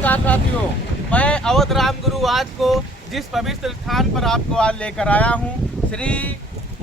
नमस्कार साथियों, मैं अवध राम गुरु आज को जिस पवित्र स्थान पर आपको आज लेकर आया हूँ, श्री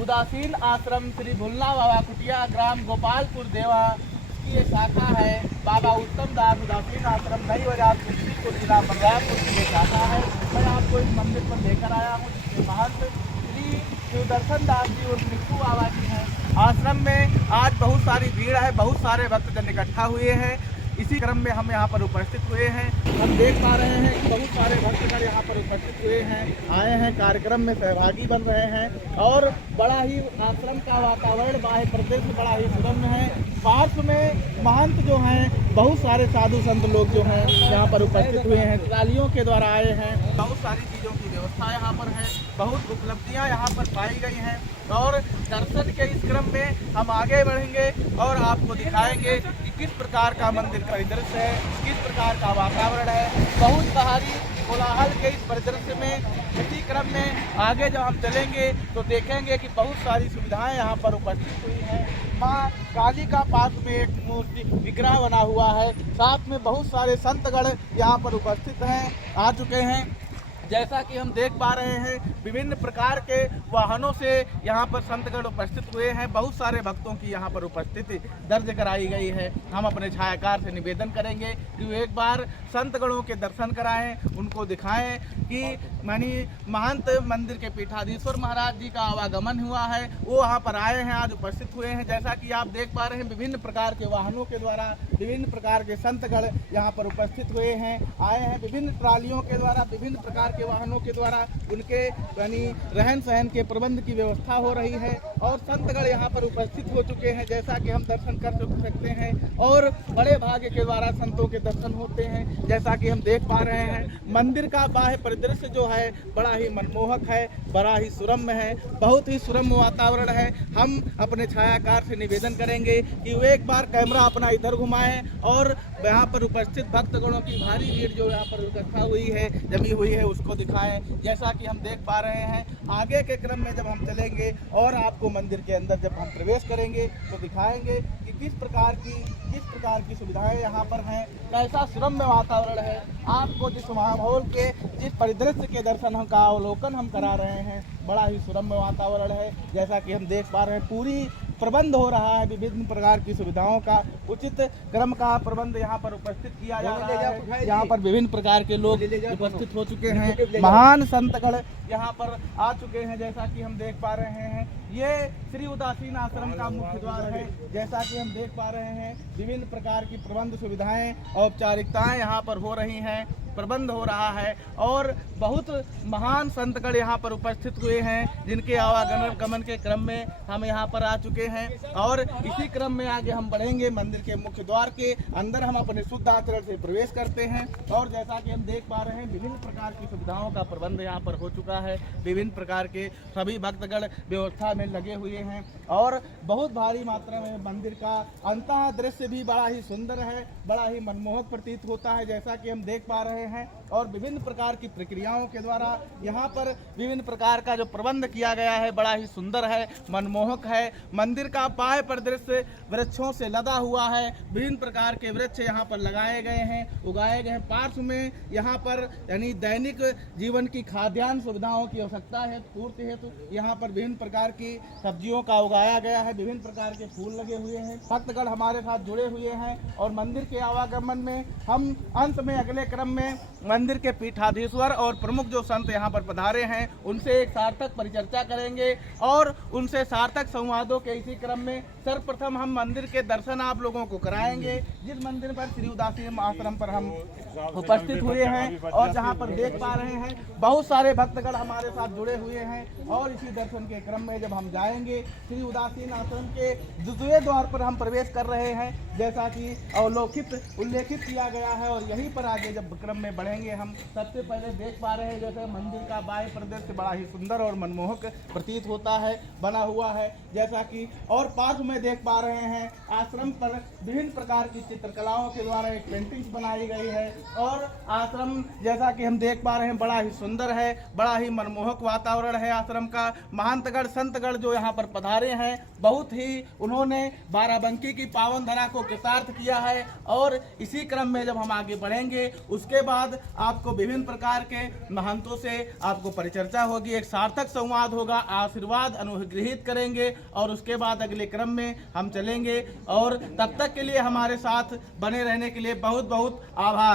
उदासीन आश्रम श्री भुल्ला बाबा कुटिया, ग्राम गोपालपुर देवा की ये शाखा है। बाबा उत्तम दास उदासीन आश्रम नई बाजार को जिला बलरामपुर की ये शाखा है। मैं आपको इस मंदिर पर लेकर आया हूँ जिसके महंत श्री शिवदर्शन दास जी और निक्कू बाबा जी हैं। आश्रम में आज बहुत सारी भीड़ है, बहुत सारे भक्तजन इकट्ठा हुए हैं। इसी क्रम में हम यहाँ पर उपस्थित हुए हैं। हम देख पा रहे हैं कि बहुत सारे भक्तगण यहाँ पर उपस्थित हुए हैं, आए हैं, कार्यक्रम में सहभागी बन रहे हैं और बड़ा ही आश्रम का वातावरण बाह्य प्रदेश बड़ा ही सुगम्य है। पार्श्व में महंत जो हैं, बहुत सारे साधु संत लोग जो हैं यहाँ पर उपस्थित हुए हैं, ट्रालियों के द्वारा आए हैं। बहुत सारी चीज़ों की व्यवस्था यहाँ पर है, बहुत उपलब्धियाँ यहाँ पर पाई गई हैं और दर्शन के इस क्रम में हम आगे बढ़ेंगे और आपको दिखाएंगे कि किस प्रकार का मंदिर परिदृश्य है, किस प्रकार का वातावरण है। बहुत भारी कोलाहल के इस परिदृश्य में इसी क्रम में आगे जब हम चलेंगे तो देखेंगे कि बहुत सारी सुविधाएं यहाँ पर उपस्थित हुई हैं। माँ काली का पास में एक मूर्ति विग्रह बना हुआ है, साथ में बहुत सारे संतगण यहाँ पर उपस्थित हैं, आ चुके हैं। जैसा कि हम देख पा रहे हैं, विभिन्न प्रकार के वाहनों से यहाँ पर संतगण उपस्थित हुए हैं। बहुत सारे भक्तों की यहाँ पर उपस्थिति दर्ज कराई गई है। हम अपने छायाकार से निवेदन करेंगे कि वो एक बार संतगणों के दर्शन कराएं, उनको दिखाएं कि मानी महंत मंदिर के पीठाधीश्वर महाराज जी का आवागमन हुआ है, वो वहाँ पर आए हैं, आज उपस्थित हुए हैं। जैसा कि आप देख पा रहे हैं, विभिन्न प्रकार के वाहनों के द्वारा विभिन्न प्रकार के संतगण यहाँ पर उपस्थित हुए हैं, आए हैं। विभिन्न ट्रालियों के द्वारा, विभिन्न प्रकार के वाहनों के द्वारा उनके यानी रहन सहन के प्रबंध की व्यवस्था हो रही है और संतगण यहाँ पर उपस्थित हो चुके हैं, जैसा कि हम दर्शन कर सकते हैं। और बड़े भाग्य के द्वारा संतों के दर्शन होते हैं, जैसा कि हम देख पा रहे हैं। मंदिर का बाह्य परिदृश्य जो है बड़ा ही मनमोहक है, बड़ा ही सुरम्य है, बहुत ही सुरम्य वातावरण है। हम अपने छायाकार से निवेदन करेंगे कि वो एक बार कैमरा अपना इधर घुमाएं और यहाँ पर उपस्थित भक्तगणों की भारी भीड़ जो यहाँ पर इकट्ठा हुई है, जमी हुई है, उसको दिखाएं। जैसा कि हम देख पा रहे हैं, आगे के क्रम में जब हम चलेंगे और आपको मंदिर के अंदर जब हम प्रवेश करेंगे तो दिखाएंगे कि किस प्रकार की सुविधाएं यहाँ पर हैं, कैसा सुरम्य वातावरण है। आपको जिस माहौल के, जिस परिदृश्य के दर्शन का अवलोकन हम करा रहे हैं, बड़ा ही सुरम्य वातावरण है। जैसा कि हम देख पा रहे हैं, पूरी प्रबंध हो रहा है, विभिन्न प्रकार की सुविधाओं का उचित क्रम का प्रबंध यहाँ पर उपस्थित किया जा रहा है। यहाँ पर विभिन्न प्रकार के लोग उपस्थित हो चुके हैं, महान संतगण यहाँ पर आ चुके हैं। जैसा कि हम देख पा रहे हैं, ये श्री उदासीन आश्रम का मुख्य द्वार है। जैसा कि हम देख पा रहे हैं, विभिन्न प्रकार की प्रबंध सुविधाएं, औपचारिकताएं यहाँ पर हो रही हैं, प्रबंध हो रहा है और बहुत महान संतगण यहाँ पर उपस्थित हुए हैं, जिनके आवागमन के क्रम में हम यहाँ पर आ चुके हैं। और इसी क्रम में आगे हम बढ़ेंगे, मंदिर के मुख्य द्वार के अंदर हम अपने शुद्ध आचरण से प्रवेश करते हैं। और जैसा कि हम देख पा रहे हैं, विभिन्न प्रकार की सुविधाओं का प्रबंध यहाँ पर हो चुका है, विभिन्न प्रकार के सभी भक्तगण व्यवस्था में लगे हुए हैं और बहुत भारी मात्रा में मंदिर का अंतः दृश्य भी बड़ा ही सुंदर है, बड़ा ही मनमोहक प्रतीत होता है, जैसा कि हम देख पा रहे हैं। और विभिन्न प्रकार की प्रक्रियाओं के द्वारा यहाँ पर विभिन्न प्रकार का जो प्रबंध किया गया है, बड़ा ही सुंदर है, मनमोहक है। मंदिर का बाह्य परिदृश्य वृक्षों से लदा हुआ है, विभिन्न प्रकार के वृक्ष यहाँ पर लगाए गए हैं, उगाए गए हैं। पार्श्व में यहाँ पर यानी दैनिक जीवन की खाद्यान्न सुविधाओं की आवश्यकता है, पूर्ति हेतु यहाँ पर विभिन्न प्रकार की सब्जियों का उगाया गया है, विभिन्न प्रकार के फूल लगे हुए हैं। भक्तगण हमारे साथ जुड़े हुए हैं और मंदिर के आवागमन में हम अंत में अगले क्रम में मंदिर के पीठाधीश्वर और प्रमुख जो संत यहाँ पर पधारे हैं, उनसे एक सार्थक परिचर्चा करेंगे और उनसे सार्थक संवादों के इसी क्रम में सर्वप्रथम हम मंदिर के दर्शन आप लोगों को कराएंगे, जिस मंदिर पर श्री उदासीन आश्रम पर हम उपस्थित हुए हैं और जहाँ पर देख पा रहे हैं बहुत सारे भक्तगण हमारे साथ जुड़े हुए हैं। और इसी दर्शन के क्रम में जब हम जाएंगे, श्री उदासीन आश्रम के द्वितीय द्वार पर हम प्रवेश कर रहे हैं, जैसा कि उल्लेखित किया गया है। और यहीं पर आगे जब क्रम में में बढ़ेंगे। हम सबसे पहले देख पा रहे हैं जैसे मंदिर का बाह्य परिदृश्य बड़ा ही सुंदर और मनमोहक प्रतीत होता है, बना हुआ है जैसा कि, और पास में देख पा रहे हैं आश्रम पर विभिन्न प्रकार की चित्रकलाओं के द्वारा एक पेंटिंग्स बनाई गई है। और आश्रम जैसा कि हम देख पा रहे हैं बड़ा ही सुंदर है, बड़ा ही मनमोहक वातावरण है आश्रम का। महंतगढ़ संतगढ़ जो यहाँ पर पधारे हैं, बहुत ही उन्होंने बाराबंकी की पावन धरा को कृतार्थ किया है। और इसी क्रम में जब हम आगे बढ़ेंगे उसके बाद आपको विभिन्न प्रकार के महंतों से आपको परिचर्चा होगी, एक सार्थक संवाद होगा, आशीर्वाद अनुग्रहित करेंगे और उसके बाद अगले क्रम में हम चलेंगे। और तब तक के लिए हमारे साथ बने रहने के लिए बहुत बहुत आभार।